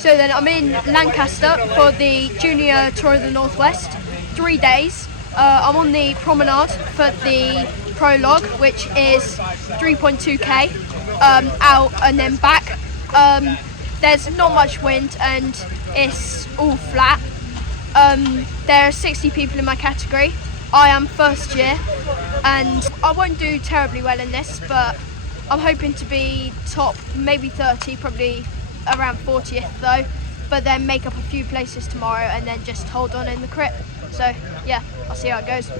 So then I'm in Lancaster for the Junior Tour of the Northwest, 3 days. I'm on the promenade for the prologue, which is 3.2k out and then back. There's not much wind and it's all flat. There are 60 people in my category. I am first year and I won't do terribly well in this, but I'm hoping to be top maybe 30, probably around 40th though, but then make up a few places tomorrow and then just hold on in the crit. So yeah, I'll see how it goes.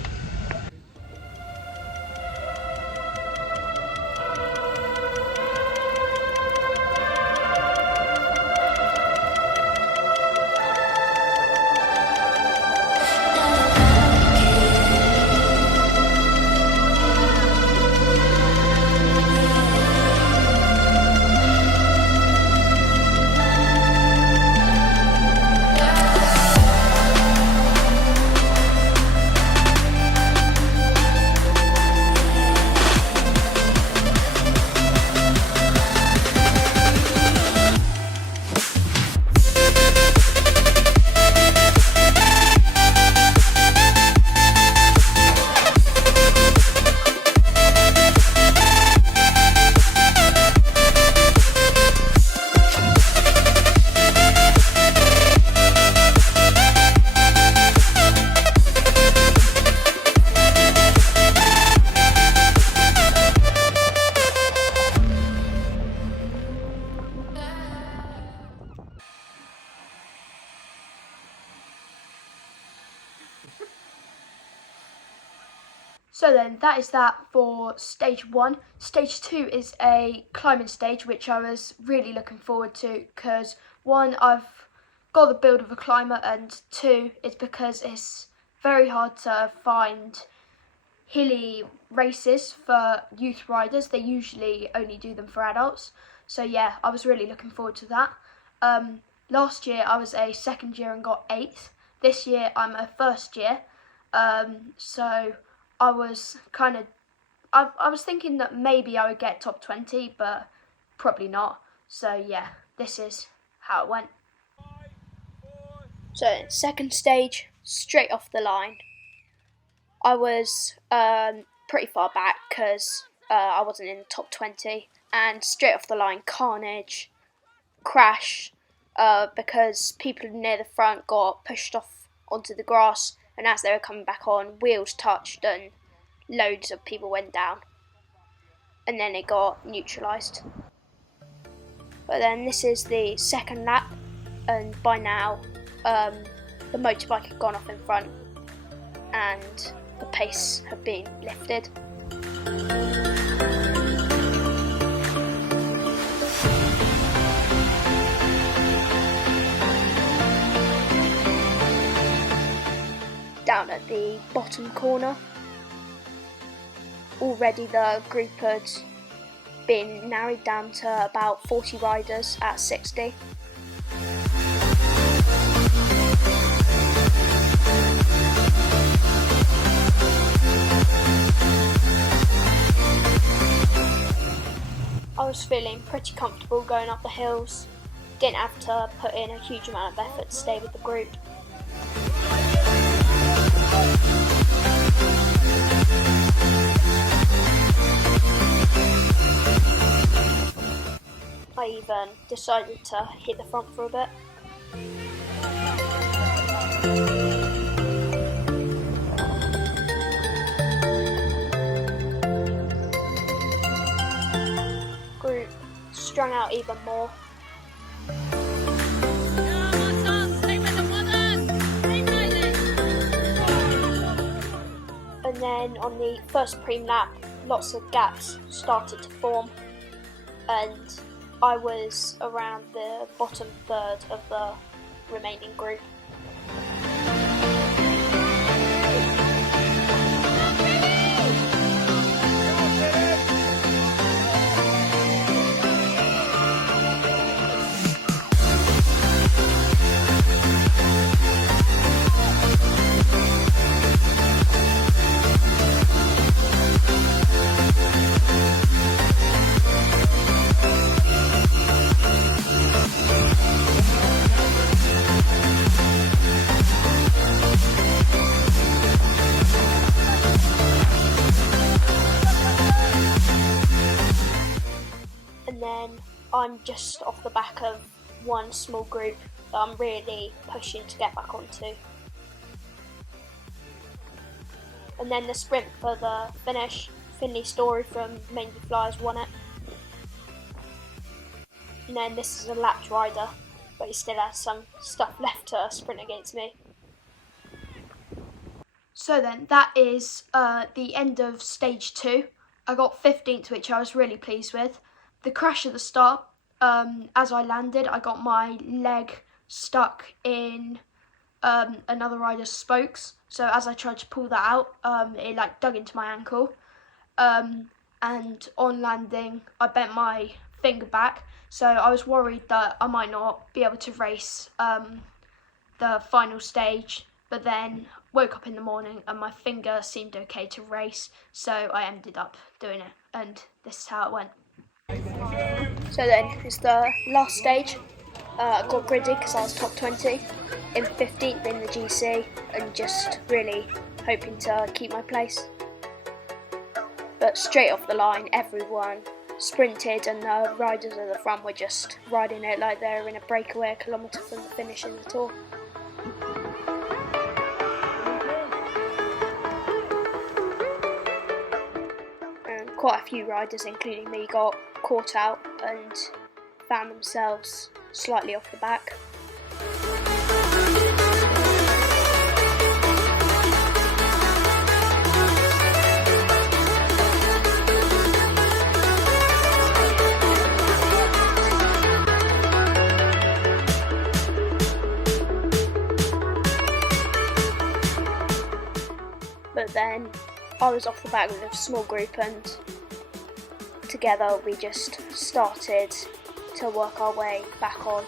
So then that is that for stage 1. Stage 2 is a climbing stage, which I was really looking forward to because 1, I've got the build of a climber, and 2, it's because it's very hard to find hilly races for youth riders. They usually only do them for adults. So yeah, I was really looking forward to that. Last year I was a second year and got 8th. This year I'm a first year. So I was I was thinking that maybe I would get top 20, but probably not. So yeah, this is how it went. So second stage, straight off the line. I was pretty far back because I wasn't in the top 20, and straight off the line, carnage, crash, because people near the front got pushed off onto the grass, and as they were coming back on, wheels touched and loads of people went down, and then it got neutralised. But then this is the second lap, and by now the motorbike had gone off in front and the pace had been lifted. Down at the bottom corner, already the group had been narrowed down to about 40 riders at 60. I was feeling pretty comfortable going up the hills, didn't have to put in a huge amount of effort to stay with the group. I even decided to hit the front for a bit. Group strung out even more. And then on the first preem lap, lots of gaps started to form, and I was around the bottom third of the remaining group. I'm just off the back of one small group that I'm really pushing to get back onto. And then the sprint for the finish, Finley Story from Mainly Flyers won it. And then this is a lapped rider, but he still has some stuff left to sprint against me. So then that is the end of stage 2. I got 15th, which I was really pleased with. The crash at the start, as I landed, I got my leg stuck in another rider's spokes. So as I tried to pull that out, it like dug into my ankle. And on landing, I bent my finger back. So I was worried that I might not be able to race the final stage. But then woke up in the morning and my finger seemed okay to race. So I ended up doing it. And this is how it went. So then it's the last stage. I got griddy because I was top 20, in 15th in the GC, and just really hoping to keep my place. But straight off the line, everyone sprinted and the riders at the front were just riding it like they're in a breakaway a kilometre from the finish in the Tour. And quite a few riders, including me, got caught out and found themselves slightly off the back. But then I was off the back with a small group, and together we just started to work our way back on.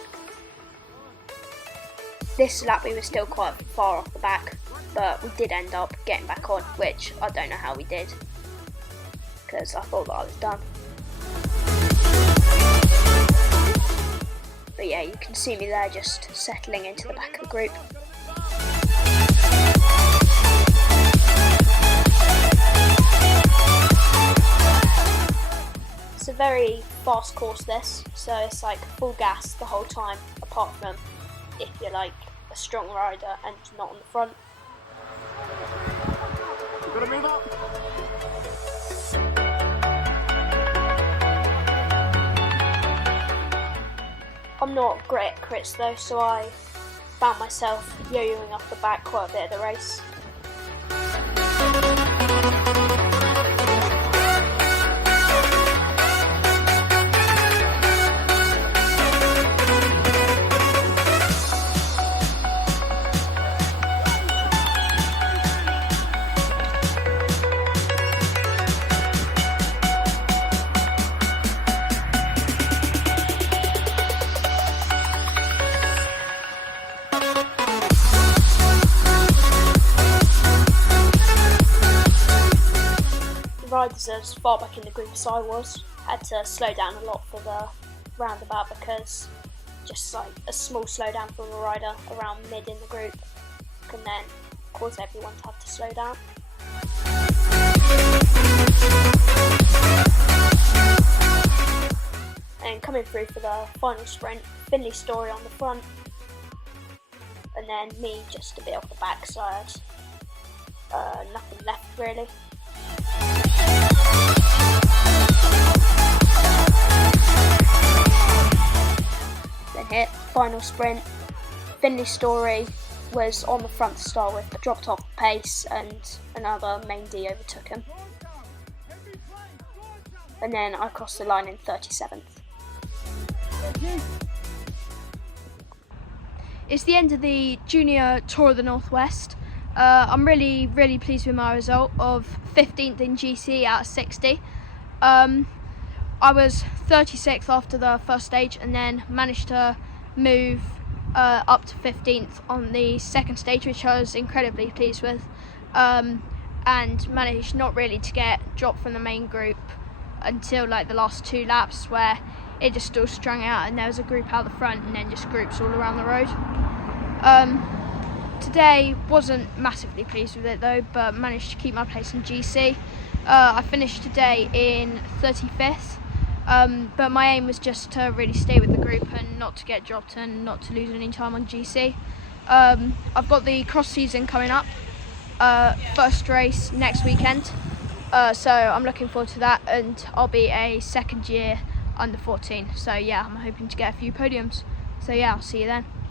This lap we were still quite far off the back, but we did end up getting back on, which I don't know how we did, because I thought that I was done. But yeah, you can see me there just settling into the back of the group. It's a very fast course this, so it's like full gas the whole time, apart from if you're like a strong rider and not on the front. You've got to move up. I'm not great at crits though, so I found myself yo-yoing off the back quite a bit of the race. Riders as far back in the group as I was had to slow down a lot for the roundabout, because just like a small slowdown from a rider around mid in the group can then cause everyone to have to slow down. And coming through for the final sprint, Finley Story on the front, and then me just a bit off the back, so I had nothing left really. Then hit final sprint. Finley Story was on the front to start with, but dropped off the pace and another main D overtook him. And then I crossed the line in 37th. It's the end of the Junior Tour of the Northwest. I'm really pleased with my result of 15th in GC out of 60. I was 36th after the first stage, and then managed to move up to 15th on the second stage, which I was incredibly pleased with, and managed not really to get dropped from the main group until like the last 2 laps, where it just all strung out and there was a group out the front and then just groups all around the road. Today wasn't massively pleased with it though, but managed to keep my place in GC. I finished today in 35th. But my aim was just to really stay with the group and not to get dropped and not to lose any time on GC. I've got the cross season coming up, first race next weekend, so I'm looking forward to that, and I'll be a second year under 14, so yeah, I'm hoping to get a few podiums. So yeah, I'll see you then.